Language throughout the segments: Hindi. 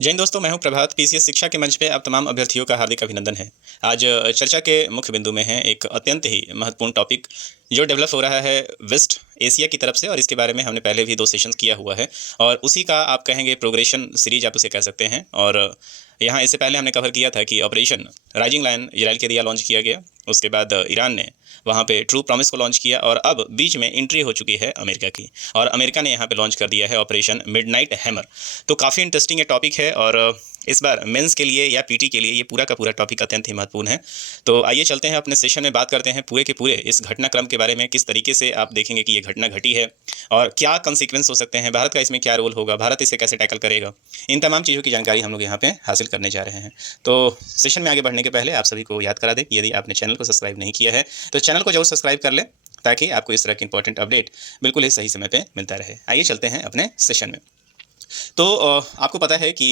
जय हिंद दोस्तों, मैं हूं प्रभात। पीसीएस शिक्षा के मंच पे आप तमाम अभ्यर्थियों का हार्दिक अभिनंदन है। आज चर्चा के मुख्य बिंदु में है एक अत्यंत ही महत्वपूर्ण टॉपिक जो डेवलप हो रहा है वेस्ट एशिया की तरफ से, और इसके बारे में हमने पहले भी 2 सेशंस किया हुआ है और उसी का आप कहेंगे प्रोग्रेशन सीरीज आप उसे कह सकते हैं। और यहाँ इससे पहले हमने कवर किया था कि ऑपरेशन राइजिंग लायन इजराइल के दिया लॉन्च किया गया। उसके बाद ईरान ने वहाँ पे ट्रू प्रॉमिस को लॉन्च किया और अब बीच में एंट्री हो चुकी है अमेरिका की, और अमेरिका ने यहाँ पे लॉन्च कर दिया है ऑपरेशन मिडनाइट हैमर। तो काफ़ी इंटरेस्टिंग ये टॉपिक है और इस बार मेंस के लिए या पीटी के लिए ये पूरा का पूरा टॉपिक अत्यंत ही महत्वपूर्ण है। तो आइए चलते हैं अपने सेशन में, बात करते हैं पूरे के पूरे इस घटनाक्रम के बारे में, किस तरीके से आप देखेंगे कि ये घटना घटी है और क्या कंसिक्वेंस हो सकते हैं, भारत का इसमें क्या रोल होगा, भारत इसे कैसे टैकल करेगा। इन तमाम चीज़ों की जानकारी हम लोग यहाँ पे हासिल करने जा रहे हैं। तो सेशन में आगे बढ़ने के पहले आप सभी को याद करा दें कि यदि आपने चैनल को सब्सक्राइब नहीं किया है तो चैनल को जरूर सब्सक्राइब कर लें, ताकि आपको इस तरह की इंपॉर्टेंट अपडेट बिल्कुल ही सही समय पे मिलता रहे। आइए चलते हैं अपने सेशन में। तो आपको पता है कि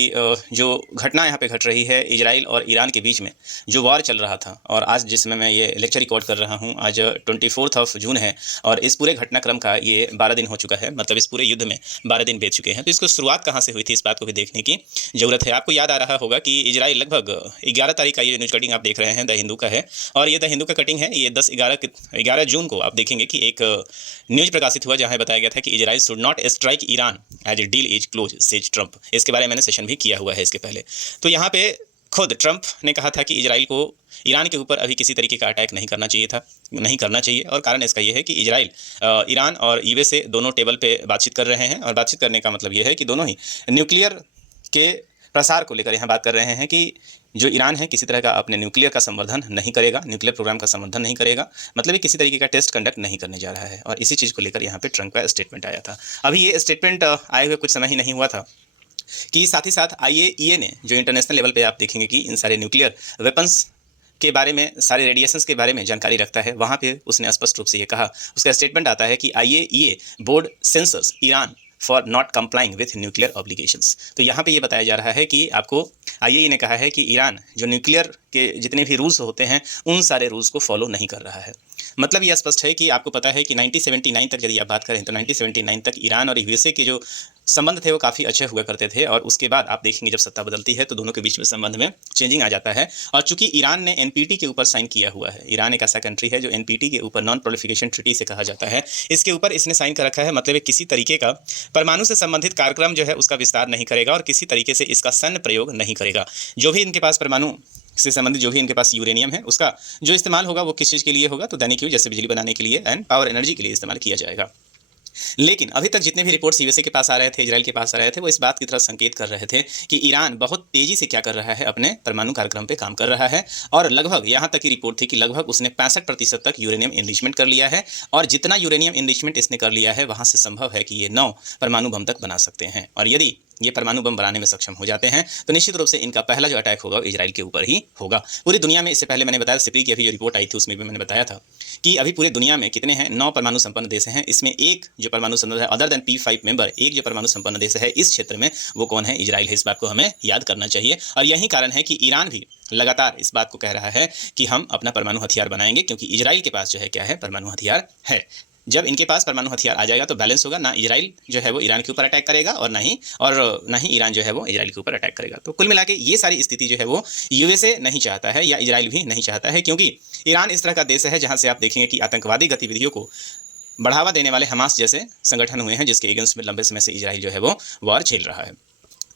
जो घटना यहाँ पे घट रही है इजराइल और ईरान के बीच में, जो वार चल रहा था, और आज जिस समय मैं ये लेक्चर रिकॉर्ड कर रहा हूँ, आज 24 जून है और इस पूरे घटनाक्रम का ये 12 दिन हो चुका है। मतलब इस पूरे युद्ध में 12 दिन बीत चुके हैं। तो इसको शुरुआत कहाँ से हुई थी, इस बात को भी देखने की ज़रूरत है। आपको याद आ रहा होगा कि इजराइल लगभग 11 तारीख का, ये न्यूज़ कटिंग आप देख रहे हैं द हिंदू का है, और ये द हिंदू का कटिंग है। ये 11 जून को आप देखेंगे कि एक न्यूज़ प्रकाशित हुआ जहाँ बताया गया था कि Israel should not strike Iran as a deal is close says Trump. इसके बारे में मैंने सेशन भी किया हुआ है इसके पहले। तो यहाँ पे खुद ट्रंप ने कहा था कि इजराइल को ईरान के ऊपर अभी किसी तरीके का अटैक नहीं करना चाहिए था, नहीं करना चाहिए। और कारण इसका यह है कि इजराइल ईरान और यूएसए दोनों टेबल पे बातचीत कर रहे हैं, और बातचीत करने का मतलब यह है कि दोनों ही न्यूक्लियर के प्रसार को लेकर यहाँ बात कर रहे हैं कि जो ईरान है किसी तरह का अपने न्यूक्लियर का संवर्धन नहीं करेगा, न्यूक्लियर प्रोग्राम का संवर्धन नहीं करेगा, मतलब ये किसी तरीके का टेस्ट कंडक्ट नहीं करने जा रहा है। और इसी चीज़ को लेकर यहाँ पे ट्रंप का स्टेटमेंट आया था। अभी ये स्टेटमेंट आए हुए कुछ समय ही नहीं हुआ था कि साथ ही साथ आईएईए ने, जो इंटरनेशनल लेवल पे आप देखेंगे कि इन सारे न्यूक्लियर वेपन्स के बारे में, सारे रेडिएशंस के बारे में जानकारी रखता है, वहाँ पे उसने स्पष्ट रूप से ये कहा। उसका स्टेटमेंट आता है कि IAEA board sensors Iran for not complying with nuclear obligations. तो यहाँ पे ये बताया जा रहा है कि आपको आईएईए ने कहा है कि ईरान जो न्यूक्लियर के जितने भी रूल्स होते हैं उन सारे रूल्स को फॉलो नहीं कर रहा है। मतलब यह स्पष्ट है कि आपको पता है कि 1979 तक यदि आप बात करें तो 1979 तक ईरान और यूएसए के जो संबंध थे वो काफ़ी अच्छे हुआ करते थे, और उसके बाद आप देखेंगे जब सत्ता बदलती है तो दोनों के बीच में संबंध में चेंजिंग आ जाता है। और चूंकि ईरान ने एनपीटी के ऊपर साइन किया हुआ है, ईरान एक ऐसा कंट्री है जो एनपीटी के ऊपर, नॉन प्रोलिफिकेशन ट्रीटी से कहा जाता है, इसके ऊपर इसने साइन कर रखा है। मतलब ये किसी तरीके का परमाणु से संबंधित कार्यक्रम जो है उसका विस्तार नहीं करेगा और किसी तरीके से इसका सैन्य प्रयोग नहीं करेगा। जो भी इनके पास परमाणु से संबंधित जो भी इनके पास यूरेनियम है उसका जो इस्तेमाल होगा वो किस चीज़ के लिए होगा, तो दैनिक यूज जैसे बिजली बनाने के लिए एंड पावर एनर्जी के लिए इस्तेमाल किया जाएगा। लेकिन अभी तक जितने भी रिपोर्ट्स यूएसए के पास आ रहे थे, इजराइल के पास आ रहे थे, वो इस बात की तरफ संकेत कर रहे थे कि ईरान बहुत तेजी से क्या कर रहा है, अपने परमाणु कार्यक्रम पे काम कर रहा है। और लगभग यहाँ तक की रिपोर्ट थी कि लगभग उसने 65% तक यूरेनियम इनरिचमेंट कर लिया है, और जितना यूरेनियम इनरिचमेंट इसने कर लिया है वहाँ से संभव है कि ये 9 परमाणु बम तक बना सकते हैं। और यदि ये परमाणु बम बनाने में सक्षम हो जाते हैं तो निश्चित रूप से इनका पहला जो अटैक होगा इजराइल के ऊपर ही होगा। पूरी दुनिया में, इससे पहले मैंने बताया सिप्री की अभी जो रिपोर्ट आई थी उसमें भी मैंने बताया था कि अभी पूरी दुनिया में कितने हैं, 9 परमाणु संपन्न देश हैं। इसमें एक जो परमाणु संपन्न है अदर देन P5 मेंबर, एक जो परमाणु संपन्न देश है इस क्षेत्र में, वो कौन है? इजराइल है। इस बात को हमें याद करना चाहिए। और यही कारण है कि ईरान भी लगातार इस बात को कह रहा है कि हम अपना परमाणु हथियार बनाएंगे, क्योंकि इजराइल के पास जो है क्या है, परमाणु हथियार है। जब इनके पास परमाणु हथियार आ जाएगा तो बैलेंस होगा, ना इजराइल जो है वो ईरान के ऊपर अटैक करेगा और ना ही ईरान जो है वो इजराइल के ऊपर अटैक करेगा। तो कुल मिला के ये सारी स्थिति जो है वो यूएसए नहीं चाहता है या इजराइल भी नहीं चाहता है, क्योंकि ईरान इस तरह का देश है जहाँ से आप देखेंगे कि आतंकवादी गतिविधियों को बढ़ावा देने वाले हमास जैसे संगठन हुए हैं, जिसके अगेंस्ट में लंबे समय से इजराइल जो है वो वॉर झेल रहा है।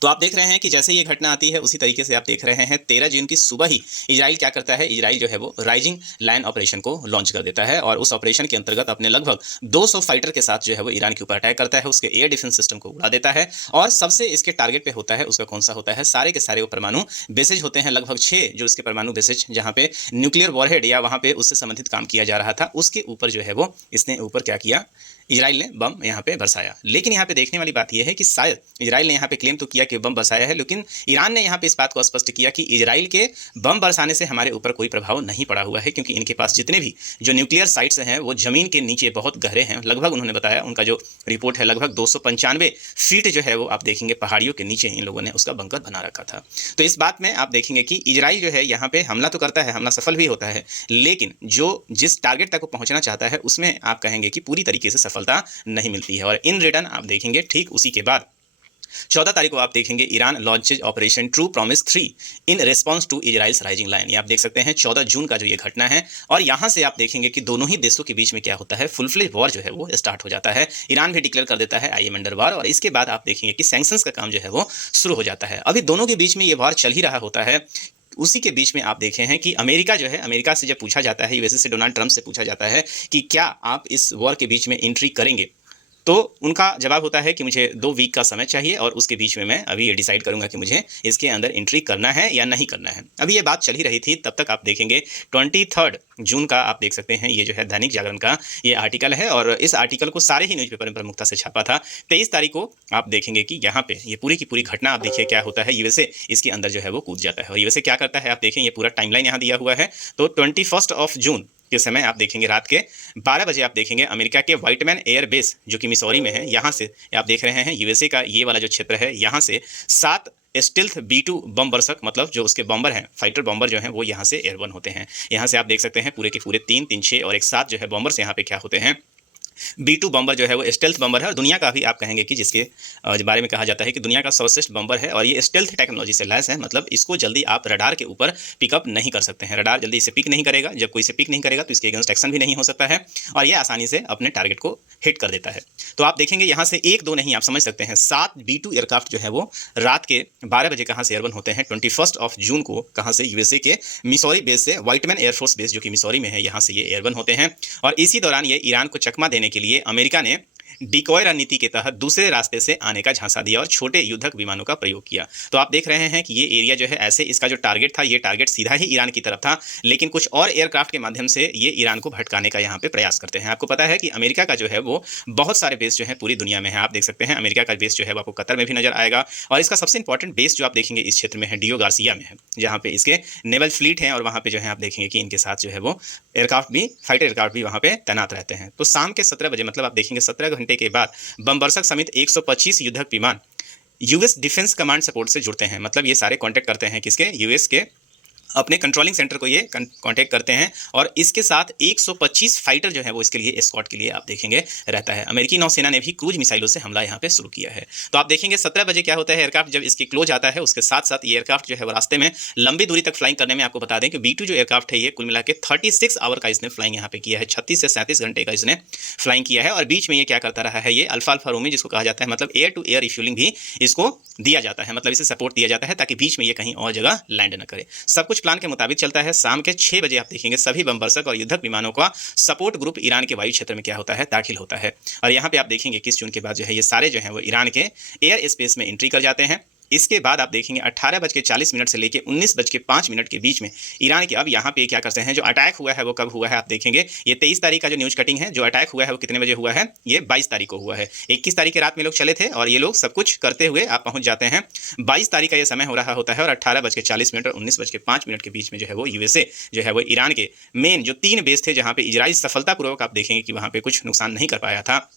तो आप देख रहे हैं कि जैसे ये घटना आती है उसी तरीके से आप देख रहे हैं 13 जून की सुबह ही इजराइल क्या करता है, इजराइल जो है वो राइजिंग लायन ऑपरेशन को लॉन्च कर देता है, और उस ऑपरेशन के अंतर्गत अपने लगभग 200 फाइटर के साथ जो है वो ईरान के ऊपर अटैक करता है, उसके एयर डिफेंस सिस्टम को उड़ा देता है। और सबसे इसके टारगेट पे होता है, उसका कौन सा होता है, सारे के सारे वो परमाणु बेसेज होते हैं, लगभग 6 जो इसके परमाणु बेसेज जहाँ पे न्यूक्लियर वॉरहेड या वहाँ पे उससे संबंधित काम किया जा रहा था, उसके ऊपर जो है वो इसने ऊपर क्या किया, इजराइल ने बम यहाँ पे बरसाया। लेकिन यहाँ पे देखने वाली बात यह है कि शायद इजराइल ने यहाँ पे क्लेम तो किया कि बम बरसाया है, लेकिन ईरान ने यहाँ पे इस बात को स्पष्ट किया कि इजराइल के बम बरसाने से हमारे ऊपर कोई प्रभाव नहीं पड़ा हुआ है, क्योंकि इनके पास जितने भी जो न्यूक्लियर साइट्स हैं वो जमीन के नीचे बहुत गहरे हैं। लगभग उन्होंने बताया, उनका जो रिपोर्ट है, लगभग 295 फीट जो है वो आप देखेंगे पहाड़ियों के नीचे इन लोगों ने उसका बंकर बना रखा था। तो इस बात में आप देखेंगे कि इजराइल जो है यहाँ पे हमला तो करता है, हमला सफल भी होता है, लेकिन जो जिस टारगेट तक वो पहुँचना चाहता है उसमें आप कहेंगे कि पूरी तरीके से सफलता नहीं मिलती है। और इन रिटर्न आप देखेंगे ठीक उसी के बाद 14 तारीख को आप देखेंगे Iran launches operation true promise 3 in response to Israel's rising lion. ये आप देख सकते हैं 14 जून का जो ये घटना है। और यहाँ से आप देखेंगे कि दोनों ही देशों के बीच में क्या होता है, फुल फ्लेज वॉर जो है वो स्टार्ट हो जाता है। ईरान भी डिक्लेयर कर देता है आई एम अंडर वॉर, और इसके बाद आप देखेंगे कि सैंक्शंस का काम जो है वो शुरू हो जाता है। अभी दोनों के बीच में ये वॉर चल ही रहा होता है। उसी के बीच में आप देखे हैं कि अमेरिका जो है, अमेरिका से जब पूछा जाता है, यूएसए से डोनाल्ड ट्रंप से पूछा जाता है कि क्या आप इस वॉर के बीच में एंट्री करेंगे, तो उनका जवाब होता है कि मुझे 2 वीक का समय चाहिए और उसके बीच में मैं अभी ये डिसाइड करूंगा कि मुझे इसके अंदर एंट्री करना है या नहीं करना है। अभी ये बात चल ही रही थी, तब तक आप देखेंगे 23 जून का आप देख सकते हैं, ये जो है दैनिक जागरण का ये आर्टिकल है और इस आर्टिकल को सारे ही न्यूज़पेपर में प्रमुखता से छापा था। 23 तारीख को आप देखेंगे कि यहाँ पे ये पूरी की पूरी घटना आप देखिए क्या होता है। यूएसए इसके अंदर जो है वो कूद जाता है और यूएसए क्या करता है आप देखें, ये पूरा टाइमलाइन यहाँ दिया हुआ है। तो 21 जून के समय आप देखेंगे रात के 12 बजे आप देखेंगे अमेरिका के व्हाइटमैन एयर बेस जो कि मिसौरी में है, यहाँ से आप देख रहे हैं यूएसए का ये वाला जो क्षेत्र है, यहाँ से 7 स्टिल्थ B2 बम बरसक, मतलब जो उसके बॉम्बर हैं, फाइटर बॉम्बर जो हैं वो यहाँ से एयरबर्न होते हैं। यहाँ से आप देख सकते हैं पूरे के पूरे 3, 3, 6 और एक 7 जो है बॉम्बर्स यहाँ पे क्या होते हैं, B2 बम्बर जो है वो स्टेल्थ बम्बर है और दुनिया का भी आप कहेंगे कि जिसके बारे में कहा जाता है कि दुनिया का सर्वश्रेष्ठ बम्बर है और ये स्टेल्थ टेक्नोलॉजी से लैस है। मतलब इसको जल्दी आप रडार के ऊपर पिकअप नहीं कर सकते हैं, रडार जल्दी इसे पिक नहीं करेगा। जब कोई इसे पिक नहीं करेगा तो इसके अगेंस्ट एक्शन भी नहीं हो सकता है और ये आसानी से अपने टारगेट को हिट कर देता है। तो आप देखेंगे यहाँ से 1-2 नहीं, आप समझ सकते हैं 7 B2 एयरक्राफ्ट जो है वो रात के 12 बजे कहाँ से एयरबर्न होते हैं 21 जून को, कहाँ से, यूएसए के मिसौरी बेस से, व्हाइटमैन एयरफोर्स बेस जो कि मिसौरी में है, यहाँ से ये एयरबर्न होते हैं। और इसी दौरान ये ईरान को चकमा देने के लिए अमेरिका ने डिकॉय रणनीति के तहत दूसरे रास्ते से आने का झांसा दिया और छोटे युद्धक विमानों का प्रयोग किया। तो आप देख रहे हैं कि ये एरिया जो है ऐसे, इसका जो टारगेट था, ये टारगेट सीधा ही ईरान की तरफ था, लेकिन कुछ और एयरक्राफ्ट के माध्यम से ये ईरान को भटकाने का यहाँ पे प्रयास करते हैं। आपको पता है कि अमेरिका का जो है वो बहुत सारे बेस जो है पूरी दुनिया में है। आप देख सकते हैं अमेरिका का बेस जो है वो आपको कतर में भी नजर आएगा और इसका सबसे इंपॉर्टेंट बेस जो आप देखेंगे इस क्षेत्र में है, डियो गार्सिया में है, जहाँ पे इसके नेवल फ्लीट है और वहाँ पे जो है आप देखेंगे कि इनके साथ जो है वो एयरक्राफ्ट भी, फाइटर एयरक्राफ्ट भी वहाँ पे तैनात रहते हैं। तो शाम के 17 बजे, मतलब आप देखेंगे 17 घंटे के बाद बमबरसक समेत 125 युद्धक विमान यूएस डिफेंस कमांड सपोर्ट से जुड़ते हैं। मतलब ये सारे कांटेक्ट करते हैं किसके, यूएस के अपने कंट्रोलिंग सेंटर को ये कांटेक्ट करते हैं और इसके साथ 125 फाइटर जो है वो इसके लिए एस्कॉर्ट के लिए आप देखेंगे रहता है। अमेरिकी नौसेना ने भी क्रूज मिसाइलों से हमला यहाँ पे शुरू किया है। तो आप देखेंगे 17 बजे क्या होता है, एयरक्राफ्ट जब इसकी क्लोज आता है उसके साथ साथ ये एयरक्राफ्ट जो है वो रास्ते में लंबी दूरी तक फ्लाइंग करने में, आपको बता दें कि B2 जो एयरक्राफ्ट है ये कुल मिला के 36 आवर का इसने फ्लाइंग यहाँ पे किया है, 36 से 37 घंटे का इसने फ्लाइंग किया है। और बीच में ये क्या करता रहा है, ये अल्फा अल्फा रोमी जिसको कहा जाता है, मतलब एयर टू एयर रिफ्यूलिंग भी इसको दिया जाता है, मतलब इसे सपोर्ट दिया जाता है ताकि बीच में ये कहीं और जगह लैंड न करे। सब कुछ प्लान के मुताबिक चलता है। शाम के 6 बजे आप देखेंगे सभी बमबरसक और युद्धक विमानों का सपोर्ट ग्रुप ईरान के वायु क्षेत्र में क्या होता है, दाखिल होता है। और यहाँ पे आप देखेंगे 21 जून के बाद जो है ये सारे जो है वो ईरान के एयर स्पेस में एंट्री कर जाते हैं। इसके बाद आप देखेंगे 18:40 से लेकर 19:05 के बीच में ईरान के, अब यहाँ पे क्या करते हैं, जो अटैक हुआ है वो कब हुआ है आप देखेंगे, ये 23 तारीख का जो न्यूज़ कटिंग है, जो अटैक हुआ है वो कितने बजे हुआ है, ये 22 तारीख को हुआ है। 21 तारीख की रात में लोग चले थे और ये लोग सब कुछ करते हुए आप पहुँच जाते हैं। 22 तारीख का ये समय हो रहा होता है और 18:40 और 19:05 के बीच में जो है वो यूएसए जो है वो ईरान के मेन जो 3 बेस थे जहाँ पे इजराइल सफलतापूर्वक आप देखेंगे कि वहाँ पे कुछ नुकसान नहीं कर पाया था,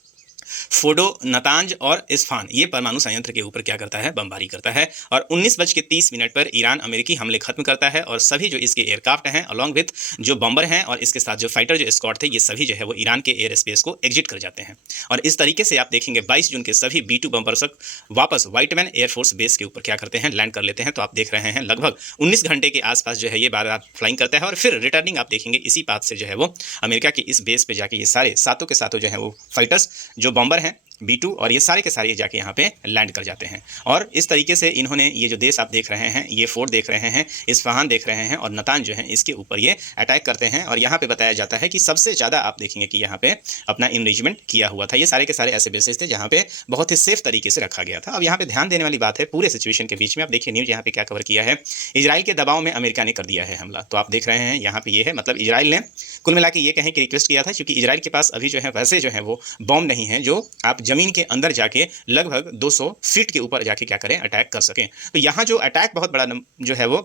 फोडो, नतांज और इस्फान, ये परमाणु संयंत्र के ऊपर क्या करता है, बमबारी करता है। और 19:30 पर ईरान अमेरिकी हमले खत्म करता है और सभी जो इसके एयरक्राफ्ट हैं अलॉन्ग विथ जो बम्बर हैं और इसके साथ जो फाइटर जो स्क्वाड थे, ये सभी जो है वो ईरान के एयर स्पेस को एग्जिट कर जाते हैं। और इस तरीके से आप देखेंगे 22 जून के सभी B2 बमबरसक वापस व्हाइटमैन एयरफोर्स बेस के ऊपर क्या करते हैं, लैंड कर लेते हैं। तो आप देख रहे हैं लगभग 19 घंटे के आसपास जो है ये बार फ्लाइंग करता है और फिर रिटर्निंग आप देखेंगे इसी पाथ से जो है वो अमेरिका के इस बेस पे जाके ये सारे सातों के सातों जो है वो फाइटर्स जो बम्बर हैं B2 और ये सारे के सारे जाके यहाँ पे लैंड कर जाते हैं। और इस तरीके से इन्होंने ये जो देश आप देख रहे हैं, ये फोर्ट देख रहे हैं, इस्फहान देख रहे हैं और नतान जो है इसके ऊपर ये अटैक करते हैं। और यहाँ पे बताया जाता है कि सबसे ज़्यादा आप देखेंगे कि यहाँ पे अपना इन्वेजमेंट किया हुआ था। ये सारे के सारे ऐसे बेसेस थे जहाँ पे बहुत ही सेफ तरीके से रखा गया था। अब यहाँ पे ध्यान देने वाली बात है पूरे सिचुएशन के बीच में, आप देखिए न्यूज़ यहाँ पे क्या कवर किया है, इजराइल के दबाव में अमेरिका ने कर दिया है हमला। तो आप देख रहे हैं यहाँ पे ये है, मतलब इजराइल ने कुल मिला के ये कहें कि रिक्वेस्ट किया था, क्योंकि इजराइल के पास अभी जो है वैसे जो है वो बॉम्ब नहीं है जो आप जमीन के अंदर जाके लगभग 200 फीट के ऊपर जाके क्या करें, अटैक कर सकें। तो यहाँ जो अटैक बहुत बड़ा जो है वो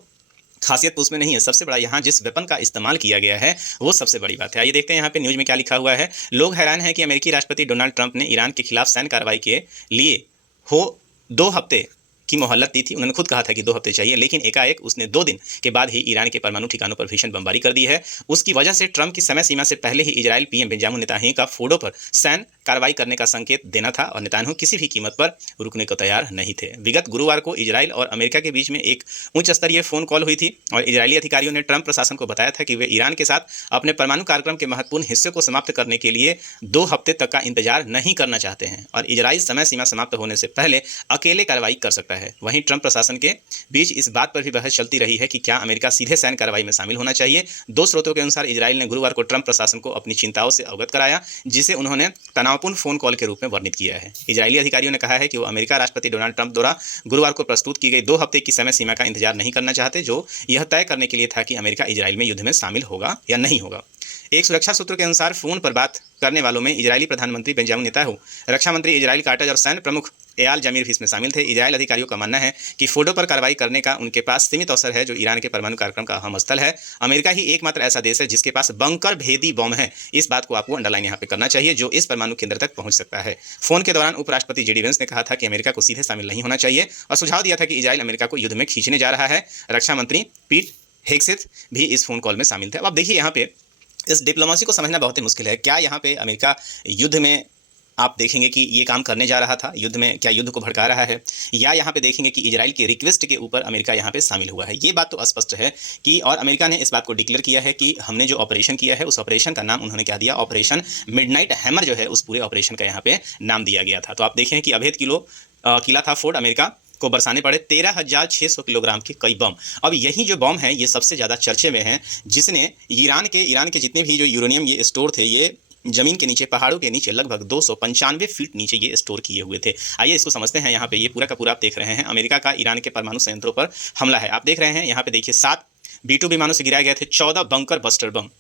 खासियत तो उसमें नहीं है, सबसे बड़ा यहाँ जिस वेपन का इस्तेमाल किया गया है वो सबसे बड़ी बात है। आइए देखते हैं यहाँ पे न्यूज़ में क्या लिखा हुआ है। लोग हैरान हैं कि अमेरिकी राष्ट्रपति डोनाल्ड ट्रंप ने ईरान के खिलाफ सैन्य कार्रवाई के लिए 2 हफ्ते की मोहलत दी थी। उन्होंने खुद कहा था कि 2 हफ्ते चाहिए, लेकिन एकाएक उसने 2 दिन के बाद ही ईरान के परमाणु ठिकानों पर भीषण बमबारी कर दी है। उसकी वजह से ट्रंप की समय सीमा से पहले ही इजरायल पीएम बेंजामिन नेतन्याहू का फोर्डो पर सैन्य कार्रवाई करने का संकेत देना था और नेतन्याहू किसी भी कीमत पर रुकने को तैयार नहीं थे। विगत गुरुवार को इजरायल और अमेरिका के बीच में एक उच्च स्तरीय फोन कॉल हुई थी और इजरायली अधिकारियों ने ट्रंप प्रशासन को बताया था कि वे ईरान के साथ अपने परमाणु कार्यक्रम के महत्वपूर्ण हिस्से को समाप्त करने के लिए 2 हफ्ते तक का इंतजार नहीं करना चाहते हैं और इजराइल समय सीमा समाप्त होने से पहले अकेले कार्रवाई कर सकता है। वहीं ट्रंप प्रशासन के बीच इस बात पर भी बहस चलती रही है कि क्या अमेरिका सीधे सैन्य कार्रवाई में शामिल होना चाहिए। 2 स्रोतों के अनुसार इजराइल ने गुरुवार को ट्रंप प्रशासन को अपनी चिंताओं से अवगत कराया, जिसे उन्होंने तनावपूर्ण फोन कॉल के रूप में वर्णित किया है। इजरायली अधिकारियों ने कहा है कि वो अमेरिका राष्ट्रपति डोनाल्ड ट्रंप द्वारा गुरुवार को प्रस्तुत की गई 2 हफ्ते की समय सीमा का इंतजार नहीं करना चाहते, जो यह तय करने के लिए था कि अमेरिका इजराइल में युद्ध में शामिल होगा या नहीं होगा। एक सुरक्षा सूत्र के अनुसार फोन पर बात करने वालों में इजरायली प्रधानमंत्री बेंजामिन नेतन्याहू, रक्षा मंत्री इजराइल काटज और सैन्य प्रमुख एयाल जामिर भी इसमें शामिल थे। इजरायल अधिकारियों का मानना है कि फोर्डो पर कार्रवाई करने का उनके पास सीमित अवसर है, जो ईरान के परमाणु कार्यक्रम का अहम स्थल है। अमेरिका ही एकमात्र ऐसा देश है जिसके पास बंकर भेदी बम है। इस बात को आपको अंडरलाइन यहाँ पे करना चाहिए, जो इस परमाणु केंद्र तक पहुंच सकता है। फोन के दौरान उपराष्ट्रपति जेडी वेंस ने कहा था कि अमेरिका को सीधे शामिल नहीं होना चाहिए और सुझाव दिया था कि इजरायल अमेरिका को युद्ध में खींचने जा रहा है। रक्षा मंत्री पीट हेगसेथ भी इस फोन कॉल में शामिल थे। अब आप देखिए, यहाँ पे इस डिप्लोमेसी को समझना बहुत ही मुश्किल है। क्या यहाँ पे अमेरिका युद्ध में आप देखेंगे कि ये काम करने जा रहा था, युद्ध में क्या युद्ध को भड़का रहा है, या यहाँ पे देखेंगे कि इजराइल के रिक्वेस्ट के ऊपर अमेरिका यहाँ पे शामिल हुआ है। ये बात तो स्पष्ट है कि और अमेरिका ने इस बात को डिक्लेयर किया है कि हमने जो ऑपरेशन किया है उस ऑपरेशन का नाम उन्होंने क्या दिया, ऑपरेशन मिडनाइट हैमर जो है उस पूरे ऑपरेशन का यहाँ पे नाम दिया गया था। तो आप देखें कि अभेद किला था फोर्ड, अमेरिका को बरसाने पड़े 13,600 किलोग्राम के कई बम। अब यही जो बम है ये सबसे ज़्यादा चर्चे में है, जिसने ईरान के जितने भी जो यूरेनियम ये स्टोर थे, ये जमीन के नीचे, पहाड़ों के नीचे लगभग 295 फीट नीचे ये स्टोर किए हुए थे। आइए इसको समझते हैं। यहाँ पे ये पूरा का पूरा आप देख रहे हैं, अमेरिका का ईरान के परमाणु संयंत्रों पर हमला है। आप देख रहे हैं यहाँ पे देखिए 7 B-2 विमानों से गिराए गए थे 14 बंकर बस्टर बम।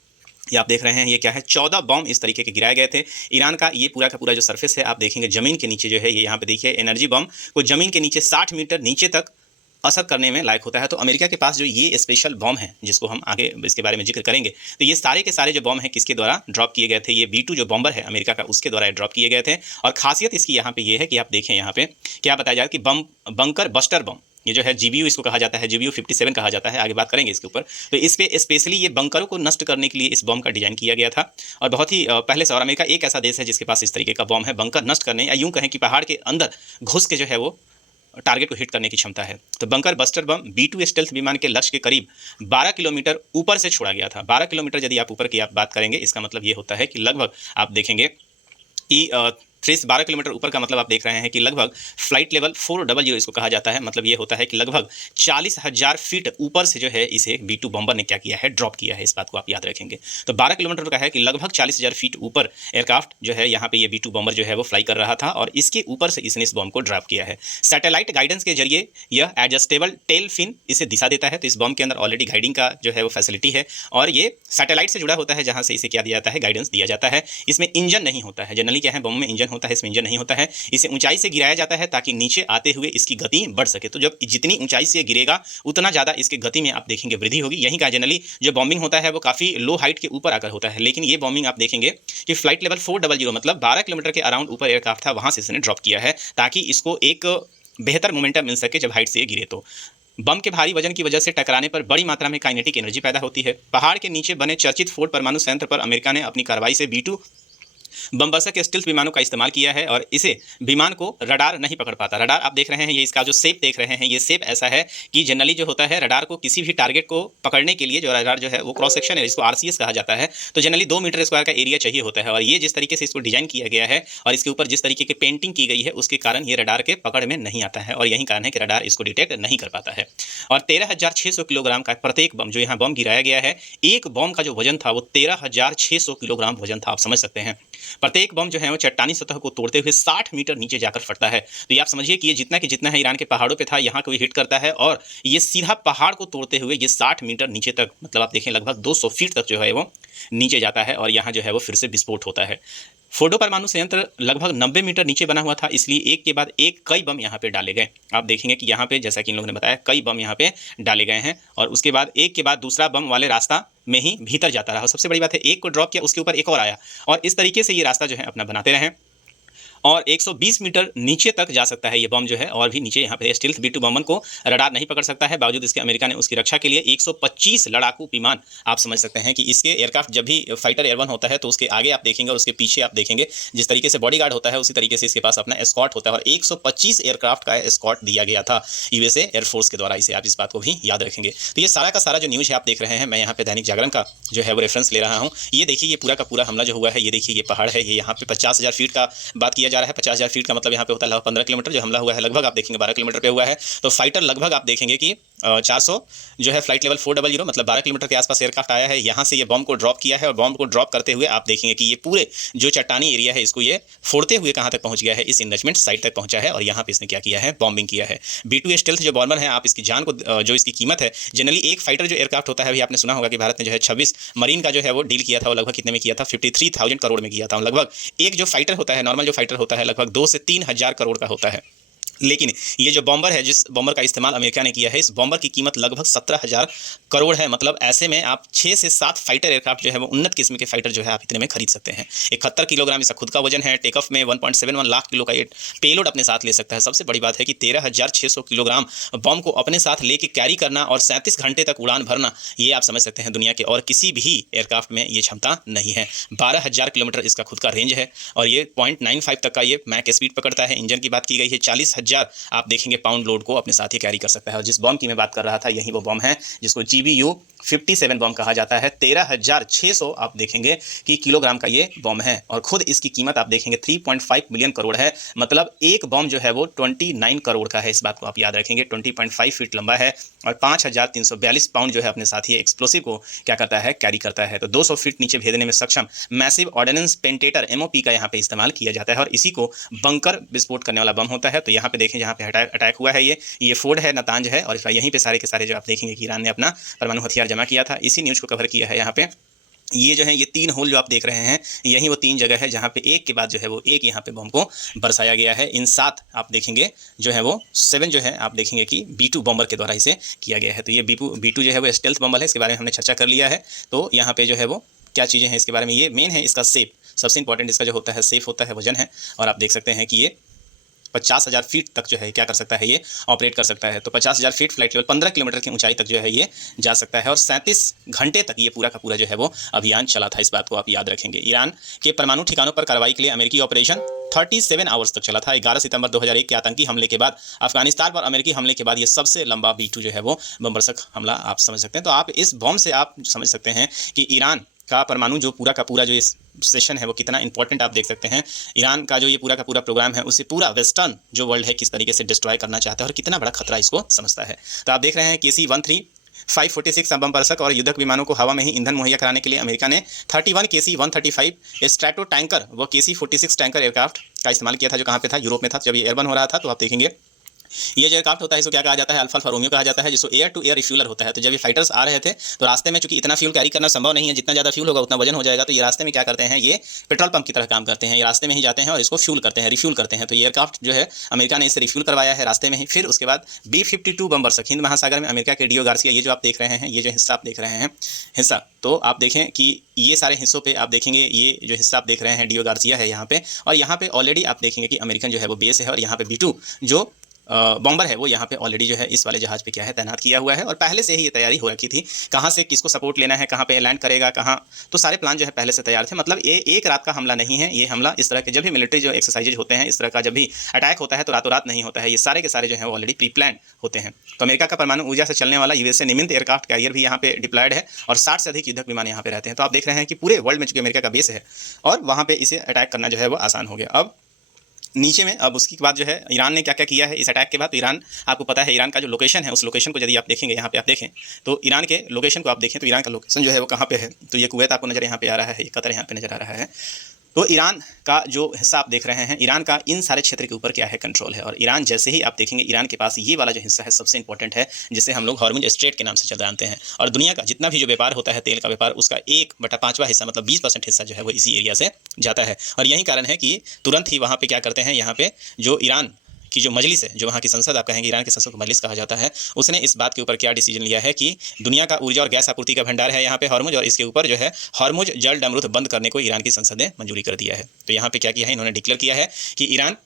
ये आप देख रहे हैं, ये क्या है, 14 बम इस तरीके के गिराए गए थे। ईरान का ये पूरा का पूरा जो सरफेस है आप देखेंगे ज़मीन के नीचे जो है, ये यहाँ पे देखिए एनर्जी बम को ज़मीन के नीचे 60 मीटर नीचे तक असर करने में लायक होता है। तो अमेरिका के पास जो ये स्पेशल बम है, जिसको हम आगे इसके बारे में जिक्र करेंगे, तो ये सारे के सारे जो बम हैं किसके द्वारा ड्रॉप किए गए थे, ये B-2 जो बॉम्बर है अमेरिका का, उसके द्वारा ड्रॉप किए गए थे। और खासियत इसकी यहाँ पे ये है कि आप देखें यहाँ पे क्या बताया जाए कि बंकर बस्टर बम, ये जो है GBU इसको कहा जाता है, GBU 57 कहा जाता है, आगे बात करेंगे इसके ऊपर। तो इस पे स्पेशली ये बंकरों को नष्ट करने के लिए इस बम का डिजाइन किया गया था और बहुत ही पहले से। और अमेरिका एक ऐसा देश है जिसके पास इस तरीके का बम है, बंकर नष्ट करने, या यूँ कहें कि पहाड़ के अंदर घुस के जो है वो टारगेट को हिट करने की क्षमता है। तो bunker buster bomb B-2 stealth विमान के लक्ष्य के करीब 12 किलोमीटर ऊपर से छोड़ा गया था। 12 किलोमीटर यदि आप ऊपर की आप बात करेंगे, इसका मतलब ये होता है कि लगभग आप देखेंगे कि 12 किलोमीटर ऊपर का मतलब आप देख रहे हैं कि लगभग फ्लाइट लेवल 400 इसको कहा जाता है। मतलब ये होता है कि लगभग 40,000 फीट ऊपर से जो है इसे B-2 बॉम्बर ने क्या किया है, ड्रॉप किया है। इस बात को आप याद रखेंगे। तो 12 किलोमीटर का है कि लगभग 40,000 फीट ऊपर एयरक्राफ्ट जो है यहाँ पे ये B-2 बॉम्बर जो है वो फ्लाई कर रहा था और इसके ऊपर से इसने इस बॉम्ब को ड्रॉप किया है। सैटेलाइट गाइडेंस के जरिए यह एडजस्टेबल टेल फिन इसे दिशा देता है। तो इस बॉम्ब के अंदर ऑलरेडी गाइडिंग का जो है वो फैसिलिटी है और ये सैटेलाइट से जुड़ा होता है, जहाँ से इसे क्या दिया जाता है, गाइडेंस दिया जाता है। इसमें इंजन नहीं होता है। जनरली क्या है, बम में इंजन होता है, इसमें इंजन नहीं होता है। इसे ऊंचाई से गिराया जाता है ताकि नीचे आते हुए इसकी गति बढ़ सके। तो जब जितनी ऊंचाई से गिरेगा उतना ज़्यादा इसकी गति में आप देखेंगे वृद्धि होगी। यहीं का जनरली जो बॉम्बिंग होता है वो काफ़ी लो हाइट के ऊपर आकर होता है, लेकिन ये बॉम्बिंग आप देखेंगे कि फ्लाइट लेवल 400 मतलब 12 किलोमीटर के अराउंड ऊपर एयरक्राफ्ट था, वहाँ से इसने ड्रॉप किया है ताकि इसको एक बेहतर मोमेंटम मिल सके जब हाइट से ये गिरे। तो बम के भारी वजन की वजह से टकराने पर बड़ी मात्रा में काइनेटिक एनर्जी पैदा होती है। पहाड़ के नीचे बने चर्चित फोर्ड परमाणु संयंत्र पर अमेरिका ने अपनी कार्रवाई से B-2 बमबरसक के स्टिल्थ विमानों का इस्तेमाल किया है और इसे विमान को रडार नहीं पकड़ पाता। रडार आप देख रहे हैं, ये इसका जो शेप देख रहे हैं, ये शेप ऐसा है कि जनरली जो होता है रडार को किसी भी टारगेट को पकड़ने के लिए जो रडार जो है वो क्रॉस सेक्शन है, इसको RCS कहा जाता है। तो जनरली 2 मीटर स्क्वायर का एरिया चाहिए होता है और ये जिस तरीके से इसको डिजाइन किया गया है और इसके ऊपर जिस तरीके की पेंटिंग की गई है उसके कारण ये रडार के पकड़ में नहीं आता है और यही कारण है कि रडार इसको डिटेक्ट नहीं कर पाता है। और 13,600 किलोग्राम का प्रत्येक बम जो यहाँ बम गिराया गया है, एक बम का जो वजन था वो 13,600 किलोग्राम वजन था। आप समझ सकते हैं, प्रत्येक बम जो है वो चट्टानी सतह को तोड़ते हुए 60 मीटर नीचे जाकर फटता है। तो ये आप समझिए कि ये जितना कि जितना है ईरान के पहाड़ों पे था, यहाँ कोई हिट करता है और ये सीधा पहाड़ को तोड़ते हुए ये 60 मीटर नीचे तक, मतलब आप देखें लगभग 200 फीट तक जो है वो नीचे जाता है और यहाँ जो है वो फिर से विस्फोट होता है। फोर्डो परमाणु संयंत्र लगभग 90 मीटर नीचे बना हुआ था, इसलिए एक के बाद एक कई बम यहाँ पे डाले गए। आप देखेंगे कि यहाँ पे जैसा कि इन लोगों ने बताया कई बम यहाँ पे डाले गए हैं और उसके बाद एक के बाद दूसरा बम वाले रास्ता में ही भीतर जाता रहा। सबसे बड़ी बात है, एक को ड्रॉप किया उसके ऊपर एक और आया और इस तरीके से ये रास्ता जो है अपना बनाते रहे। और 120 मीटर नीचे तक जा सकता है ये बम जो है, और भी नीचे यहाँ पे स्टील्थ B-2 बमन को रडार नहीं पकड़ सकता है। बावजूद इसके अमेरिका ने उसकी रक्षा के लिए 125 लड़ाकू विमान, आप समझ सकते हैं कि इसके एयरक्राफ्ट जब भी फाइटर एयरवन होता है तो उसके आगे आप देखेंगे और उसके पीछे आप देखेंगे जिस तरीके से बॉडीगार्ड होता है उसी तरीके से इसके पास अपना एस्कॉर्ट होता है, और 125 एयरक्राफ्ट का एस्कॉर्ट दिया गया था यूएसए एयरफोर्स के द्वारा। इसे आप इस बात को भी याद रखेंगे। तो ये सारा का सारा जो न्यूज़ है आप देख रहे हैं, मैं यहाँ पे दैनिक जागरण का जो है वो रेफरेंस ले रहा हूँ। ये देखिए, ये पूरा का पूरा हमला जो हुआ है, ये देखिए ये पहाड़ है, ये यहाँ पे 50,000 फीट का बात किया जा रहा है। 50,000 फीट का मतलब यहाँ पे होता है लगभग 15 किलोमीटर। जो हमला हुआ है लगभग आप देखेंगे 12 किलोमीटर पे हुआ है। तो फाइटर लगभग आप देखेंगे कि 400 जो है फ्लाइट लेवल 400 मतलब 12 किलोमीटर के आसपास एयरक्राफ्ट आया है, यहाँ से ये बम को ड्रॉप किया है, और बम को ड्रॉप करते हुए आप देखेंगे कि ये पूरे जो चट्टानी एरिया है इसको ये फोड़ते हुए कहाँ तक पहुँच गया है, इस इन्वेस्टमेंट साइट तक पहुँचा है, और यहाँ पे इसने क्या किया है, बॉम्बिंग किया है। B-2 स्टेल्थ जो बॉम्बर है, आप इसकी जान को जो इसकी कीमत है, जनरली एक फाइटर जो एयरक्राफ्ट होता है, अभी आपने सुना होगा कि भारत ने जो है 26 मरीन का जो है वो डील किया था, वो लगभग कितने में किया था, 53,000 करोड़ में किया था। लगभग एक जो फाइटर होता है, नॉर्मल जो फाइटर होता है, लगभग 2 से 3 हज़ार करोड़ का होता है। लेकिन ये जो बॉम्बर है, जिस बॉम्बर का इस्तेमाल अमेरिका ने किया है, इस बॉम्बर की कीमत लगभग 17,000 करोड़ है। मतलब ऐसे में आप 6 से 7 फाइटर एयरक्राफ्ट जो है वो उन्नत किस्म के फाइटर जो है आप इतने में खरीद सकते हैं। 71 किलोग्राम इसका खुद का वजन है। टेक ऑफ में 1.71 लाख किलो का ये पेलोड अपने साथ ले सकता है। सबसे बड़ी बात है कि 13,600 किलोग्राम बॉम्ब को अपने साथ लेके कैरी करना और 37 घंटे तक उड़ान भरना, ये आप समझ सकते हैं दुनिया के और किसी भी एयरक्राफ्ट में ये क्षमता नहीं है। 12,000 किलोमीटर इसका खुद का रेंज है, और ये 0.95 तक का ये मैक स्पीड पकड़ता है। इंजन की बात की गई है, 40,000 आप देखेंगे पाउंड लोड को अपने साथ ही कैरी कर सकता है। और जिस बॉम्ब की मैं बात कर रहा था, यही वो बॉम्ब है जिसको GBU-57 बॉम्ब कहा जाता है। 13,600 आप देखेंगे कि किलोग्राम का ये बॉम्ब है, और खुद इसकी कीमत आप देखेंगे 3.5 मिलियन करोड़ है। मतलब एक बॉम्ब जो है वो 29 करोड़ का है। इस बात को आप याद रखेंगे। 20.5 फीट लंबा है, और 5,342 पाउंड जो है अपने साथ ही एक्सप्लोसिव को क्या करता है, कैरी करता है। तो 200 फीट नीचे भेजने में सक्षम मैसिव ऑर्डिनेंस पेंटेटर MOP का यहाँ पे इस्तेमाल किया जाता है, और इसी को बंकर विस्फोट करने वाला बम होता है। तो यहाँ पे देखें, जहाँ पे अटैक हुआ है, ये फोर्ड है, नातांज है, और यहीं पे सारे के सारे जो आप देखेंगे कि ईरान ने अपना परमाणु हथियार जमा किया था। इसी न्यूज़ को कवर किया है यहाँ पे। ये जो है, ये 3 होल जो आप देख रहे हैं, यही वो 3 जगह है जहाँ पे एक के बाद जो है वो एक यहाँ पे बम को बरसाया गया है। इन 7 आप देखेंगे जो है वो 7 जो है आप देखेंगे कि B-2 बॉम्बर के द्वारा इसे किया गया है। तो ये B-2 जो है वो स्टेल्थ बॉम्बर है, इसके बारे में हमने चर्चा कर लिया है। तो यहाँ पे जो है वो क्या चीज़ें हैं इसके बारे में, ये मेन है इसका सेफ, सबसे इंपॉर्टेंट इसका जो होता है सेफ होता है, वजन है। और आप देख सकते हैं कि ये 50,000 फीट तक जो है क्या कर सकता है, ये ऑपरेट कर सकता है। तो 50,000 फीट फ्लाइट लेवल 15 किलोमीटर की ऊंचाई तक जो है ये जा सकता है, और 37 घंटे तक ये पूरा का पूरा जो है वो अभियान चला था। इस बात को आप याद रखेंगे। ईरान के परमाणु ठिकानों पर कार्रवाई के लिए अमेरिकी ऑपरेशन 37 आवर्स तक चला था। 11 सितंबर 2001 के आतंकी हमले के बाद, अफगानिस्तान पर अमेरिकी हमले के बाद ये सबसे लंबा B-2 जो है वो बमबरसक हमला आप समझ सकते हैं। तो आप इस बॉम्ब से आप समझ सकते हैं कि ईरान का परमाणु जो पूरा का पूरा जो इस सेशन है वो कितना इंपॉर्टेंट आप देख सकते हैं। ईरान का जो ये पूरा का पूरा प्रोग्राम है, उसे पूरा वेस्टर्न जो वर्ल्ड है किस तरीके से डिस्ट्रॉय करना चाहता है, और कितना बड़ा खतरा इसको समझता है। तो आप देख रहे हैं KC-135 546 बमबरसक और युद्धक विमानों को हवा में ही ईंधन मुहैया कराने के लिए अमेरिका ने 31 KC-135 स्ट्रैटो टैंकर व KC-46 टैंकर एयरक्राफ्ट का इस्तेमाल किया था, जो कहाँ पे था, यूरोप में था जब ये एयरबर्न हो रहा था। तो आप देखेंगे ये जो एयरक्राफ्ट होता है इसको क्या कहा जाता है, अल्फा अल्फा रोमियो कहा जाता है, जिसको एयर टू एयर रिफ्यूलर होता है। तो जब ये फाइटर्स आ रहे थे तो रास्ते में चूंकि इतना फ्यूल कैरी करना संभव नहीं है, जितना ज़्यादा फ्यूल होगा उतना वजन हो जाएगा। तो ये रास्ते में क्या करते हैं, ये पेट्रोल पंप की तरह काम करते हैं। ये रास्ते में ही जाते हैं और इसको फ्यूल करते हैं, रिफ्यूल करते हैं। तो ये एयरक्राफ्ट जो है अमेरिका ने इसे रिफ्यूल करवाया है रास्ते में ही। फिर उसके बाद B-52 बमबरसक हिंद महासागर में अमेरिका के DO गार्सिया, ये जो आप देख रहे हैं, ये जो हिस्सा आप देख रहे हैं हिस्सा, तो आप देखें कि ये सारे हिस्सों पे आप देखेंगे, ये जो हिस्सा आप देख रहे हैं DO गार्सिया है यहाँ पे, और यहाँ पे ऑलरेडी आप देखेंगे कि अमेरिकन जो है वो बेस है, और यहाँ पे B-2 जो बॉम्बर है वो यहाँ पे ऑलरेडी जो है इस वाले जहाज़ पे क्या है, तैनात किया हुआ है। और पहले से ही ये तैयारी हो रखी थी, कहाँ से किसको सपोर्ट लेना है, कहाँ पे लैंड करेगा, कहाँ, तो सारे प्लान जो है पहले से तैयार थे। मतलब ये एक रात का हमला नहीं है। ये हमला इस तरह के जब भी मिलिट्री जो एक्सरसाइजेज होते हैं, इस तरह का जब भी अटैक होता है तो रातों रात नहीं होता है। ये सारे के सारे जो है वो ऑलरेडी प्री प्लान होते हैं। तो अमेरिका का परमाणु ऊर्जा से चलने वाला USA निमित्त एयरक्राफ्ट कैरियर भी यहाँ पे डिप्लॉयड है, और 60 से अधिक युद्धक विमान यहाँ पे रहते हैं। तो आप देख रहे हैं कि पूरे वर्ल्ड में चूंकि अमेरिका का बेस है, और वहाँ पे इसे अटैक करना जो है वो आसान हो गया। अब नीचे में, अब उसके बाद जो है ईरान ने क्या क्या किया है इस अटैक के बाद। तो ईरान, आपको पता है ईरान का जो लोकेशन है, उस लोकेशन को यदि आप देखेंगे, यहाँ पे आप देखें तो ईरान के लोकेशन को आप देखें तो ईरान का लोकेशन जो है वो कहाँ पे है, तो ये कुवैत आपको नज़र यहाँ पे आ रहा है, ये कतर यहाँ पे नज़र आ रहा है। तो ईरान का जो हिस्सा आप देख रहे हैं, ईरान का इन सारे क्षेत्र के ऊपर क्या है, कंट्रोल है। और ईरान जैसे ही आप देखेंगे, ईरान के पास ये वाला जो हिस्सा है सबसे इंपॉर्टेंट है, जिसे हम लोग हॉर्मुज स्ट्रेट के नाम से जानते हैं। और दुनिया का जितना भी जो व्यापार होता है, तेल का व्यापार, उसका 1/5वां हिस्सा मतलब 20% हिस्सा जो है वो इसी एरिया से जाता है। और यही कारण है कि तुरंत ही वहाँ पर क्या करते हैं, यहाँ पे जो ईरान की जो मजलिस है, जो वहाँ की संसद आप कहेंगे, ईरान की संसद को मजलिस कहा जाता है, उसने इस बात के ऊपर क्या डिसीजन लिया है कि दुनिया का ऊर्जा और गैस आपूर्ति का भंडार है यहाँ पे हॉर्मुज, और इसके ऊपर जो है हॉर्मुज जल अमृत बंद करने को ईरान की संसद ने मंजूरी कर दिया है। तो यहाँ पे क्या किया है, इन्होंने डिक्लेयर किया है कि ईरान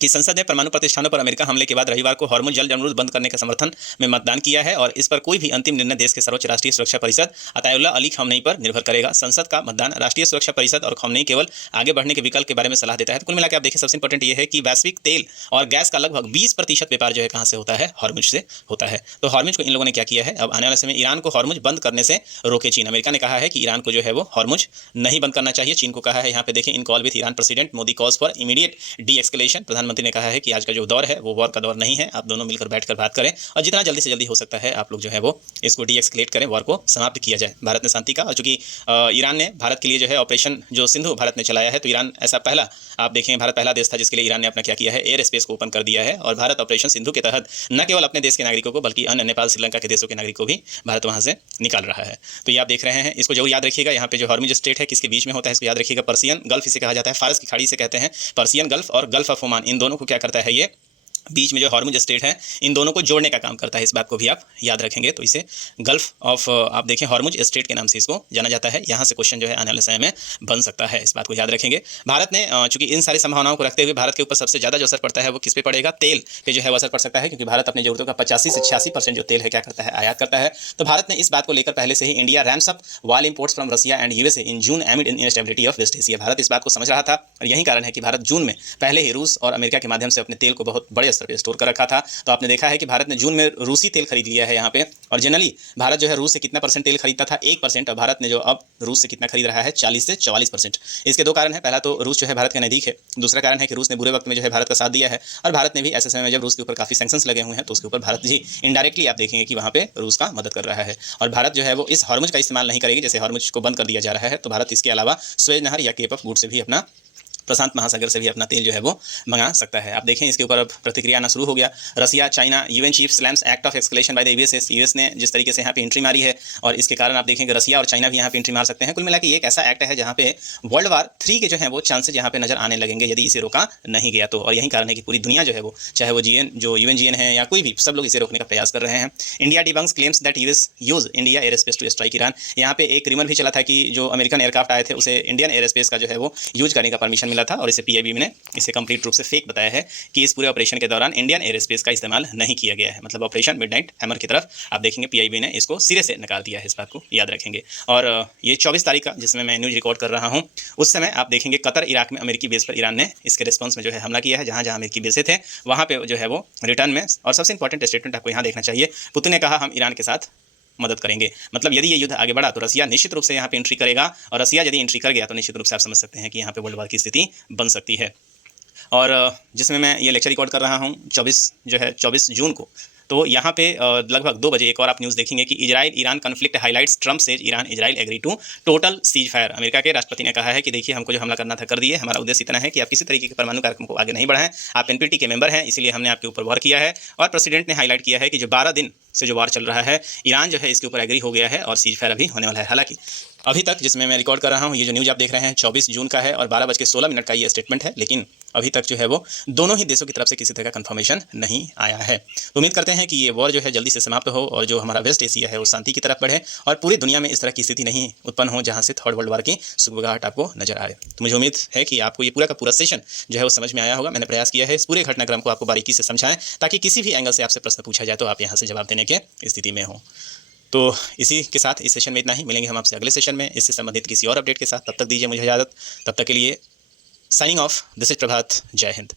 कि संसद ने परमाणु प्रतिष्ठानों पर अमेरिका हमले के बाद रविवार को हॉर्मुज जल अमृत बंद करने के समर्थन में मतदान किया है, और इस पर कोई भी अंतिम निर्णय देश के सर्वोच्च राष्ट्रीय सुरक्षा परिषद अतायुल्ला अली खamenei पर निर्भर करेगा। संसद का मतदान राष्ट्रीय सुरक्षा परिषद और खamenei केवल आगे बढ़ने के विकल्प के बारे में सलाह देता है। तो कुल मिलाकर आप देखिए, सबसे इंपॉर्टेंट ये है कि वैश्विक तेल और गैस का लगभग 20% व्यापार जो है कहाँ से होता है, हॉर्मुज से होता है। तो हॉर्मुज को इन लोगों ने क्या किया है, अब आने वाले समय ईरान को हॉर्मुज बंद करने से रोके चीन। अमेरिका ने कहा है कि ईरान को जो है वो हॉर्मुज नहीं बंद करना चाहिए। चीन को कहा है, यहाँ पे देखिए, in call with Iran president Modi calls for immediate de escalation. प्रधानमंत्री ने कहा है कि आज जो दौर है वो वॉर का दौर नहीं है, आप दोनों मिलकर बैठकर बात करें और जितना जल्दी से जल्दी हो सकता है आप लोग जो है वो इसको डी एक्सकेलेट करें, वॉर को समाप्त किया जाए। भारत ने शांति का, और चूंकि ईरान ने भारत के लिए जो है ऑपरेशन जो सिंधु भारत ने चलाया है, तो ईरान ऐसा पहला, आप देखें, भारत पहला देश था जिसके लिए ईरान ने अपना क्या किया है, एयर स्पेस को ओपन कर दिया है। और भारत ऑपरेशन सिंधु के तहत न केवल अपने देश के नागरिकों को बल्कि अन्य नेपाल, श्रीलंका के देशों के नागरिकों को भी भारत वहां से निकाल रहा है। तो ये आप देख रहे हैं, इसको जरूर याद रखिएगा। यहाँ पे जो हॉर्मुज स्ट्रेट है किसके बीच में होता है, इसको याद रखिएगा। पर्सियन गल्फ इसे कहा जाता है, फारस की खाड़ी से कहते हैं पर्सियन गल्फ, और गल्फ ऑफ ओमान, इन दोनों को क्या करता है, ये बीच में जो हॉर्मुज स्ट्रेट है इन दोनों को जोड़ने का काम करता है। इस बात को भी आप याद रखेंगे। तो इसे गल्फ ऑफ, आप देखें, हॉर्मुज स्ट्रेट के नाम से इसको जाना जाता है। यहाँ से क्वेश्चन जो है आने वाले समय में बन सकता है, इस बात को याद रखेंगे। भारत ने चूंकि इन सारी संभावनाओं को रखते हुए भारत के ऊपर सबसे ज़्यादा जो असर पड़ता है वो किस पे पड़ेगा, तेल पे जो है वो असर पड़ सकता है, क्योंकि भारत अपनी जरूरतों का 85 से 86% जो तेल है क्या करता है, आयात करता है। तो भारत ने इस बात को लेकर पहले से ही India ramps up oil imports from Russia and USA in June amid instability of West Asia. Bharat इस बात को समझ रहा था, और यही कारण है कि भारत जून में पहले ही रूस और अमेरिका के माध्यम से अपने तेल को बहुत बड़े स्तर पर स्टोर कर रखा था। तो आपने देखा है कि भारत ने जून में रूसी तेल खरीद लिया है यहाँ पे, और जनरली भारत जो है रूस से कितना परसेंट तेल खरीदता था, 1%, और भारत ने जो अब रूस से कितना खरीद रहा है, 40 से 44%। इसके दो कारण है, पहला तो रूस जो है भारत के नज़दीक है, दूसरा कारण है कि रूस ने बुरे वक्त में जो है भारत का साथ दिया है, और भारत ने भी ऐसे समय में जब रूस के ऊपर काफ़ी सैंक्शंस लगे हुए हैं तो उसके ऊपर भारत जी इनडायरेक्टली आप देखेंगे कि वहाँ पे रूस का मदद कर रहा है। और भारत जो है वो इस हॉर्मुज का इस्तेमाल नहीं करेगी, जैसे हॉर्मुज को बंद कर दिया जा रहा है, तो भारत इसके अलावा स्वेज नहर या केप ऑफ गुड से भी अपना, प्रशांत महासागर से भी अपना तेल जो है वो मंगा सकता है। आप देखें इसके ऊपर अब प्रतिक्रिया आना शुरू हो गया। Russia, China, UN chief slams act of escalation by the US. US ने जिस तरीके से यहाँ पे एंट्री मारी है, और इसके कारण आप देखेंगे रसिया और चाइना भी यहाँ पे एंट्री मार सकते हैं। कुल मिलाकर ये एक ऐसा एक्ट है जहाँ पे वर्ल्ड वार 3 के जो है वो चांसेज यहाँ पे नजर आने लगेंगे यदि इसे रोका नहीं गया तो। और यही कारण है कि पूरी दुनिया जो है वो, चाहे वो यूएन है या कोई भी, सब लोग इसे रोकने का प्रयास कर रहे हैं। India debunks claims that US use India airspace to strike Iran. यहाँ पे एक रिमर भी चला था कि जो अमेरिकन एयरक्राफ्ट आए थे उसे इंडियन एयर स्पेस का जो है वो यूज करने का परमिशन मिला था, और इसे पीआईबी ने इसे कंप्लीट रूप से फेक बताया है कि इस पूरे ऑपरेशन के दौरान इंडियन एयर स्पेस का इस्तेमाल नहीं किया गया है। मतलब ऑपरेशन मिडनाइट हैमर की तरफ आप देखेंगे पीआईबी ने इसको सिरे से नकार दिया है, इस बात को याद रखेंगे। और ये 24 तारीख का जिसमें मैं न्यूज़ रिकॉर्ड कर रहा हूँ, उस समय आप देखेंगे कतर, इराक में अमेरिकी बेस पर ईरान ने इसके रिस्पॉन्स में जो है हमला किया है। जहाँ जहाँ अमेरिकी बेसे थे वहाँ पर जो है वो रिटर्न में, और सबसे इंपॉर्टेंट स्टेटमेंट आपको यहाँ देखना चाहिए, पुतिन ने कहा हम ईरान के साथ मदद करेंगे। मतलब यदि ये युद्ध आगे बढ़ा तो रसिया निश्चित रूप से यहाँ पे एंट्री करेगा, और रसिया यदि एंट्री कर गया तो निश्चित रूप से आप समझ सकते हैं कि यहाँ पे वर्ल्ड वार की स्थिति बन सकती है। और जिसमें मैं ये लेक्चर रिकॉर्ड कर रहा हूँ 24 जून को, तो यहाँ पे लगभग 2 बजे एक और आप न्यूज़ देखेंगे कि Israel Iran conflict highlights Trump says Iran Israel agree to total ceasefire. America के राष्ट्रपति ने कहा है कि देखिए हमको जो हमला करना था कर दिए, हमारा उद्देश्य इतना है कि आप किसी तरीके के परमाणु कार्यक्रम को आगे नहीं बढ़ाएं, आप एनपीटी के मेंबर हैं इसीलिए हमने आपके ऊपर वॉर किया है। और प्रेसिडेंट ने हाईलाइट किया है कि जो 12 दिन से जो वॉर चल रहा है, ईरान जो है इसके ऊपर एग्री हो गया है और सीज फायर अभी होने वाला है। हालांकि अभी तक जिसमें मैं रिकॉर्ड कर रहा हूँ, ये जो न्यूज़ आप देख रहे हैं 24 जून का है और 12:16 का ये स्टेटमेंट है, लेकिन अभी तक जो है वो दोनों ही देशों की तरफ से किसी तरह का कंफर्मेशन नहीं आया है। तो उम्मीद करते हैं कि ये वॉर जो है जल्दी से समाप्त हो और जो हमारा वेस्ट एशिया है वो शांति की तरफ बढ़े और पूरी दुनिया में इस तरह की स्थिति नहीं उत्पन्न हो जहाँ से थर्ड वर्ल्ड वॉर की सुगबुगाहट आपको नजर आए। तो मुझे उम्मीद है कि आपको ये पूरा का पूरा सेशन जो है वो समझ में आया होगा। मैंने प्रयास किया है इस पूरे घटनाक्रम को आपको बारीकी से समझाएं ताकि किसी भी एंगल से आपसे प्रश्न पूछा जाए तो आप यहाँ से जवाब देने के स्थिति में हो। तो इसी के साथ इस सेशन में इतना ही। मिलेंगे हम आपसे अगले सेशन में इससे संबंधित किसी और अपडेट के साथ। तब तक दीजिए मुझे इजाज़त। तब तक के लिए साइनिंग ऑफ। दिस इज प्रभात। जय हिंद।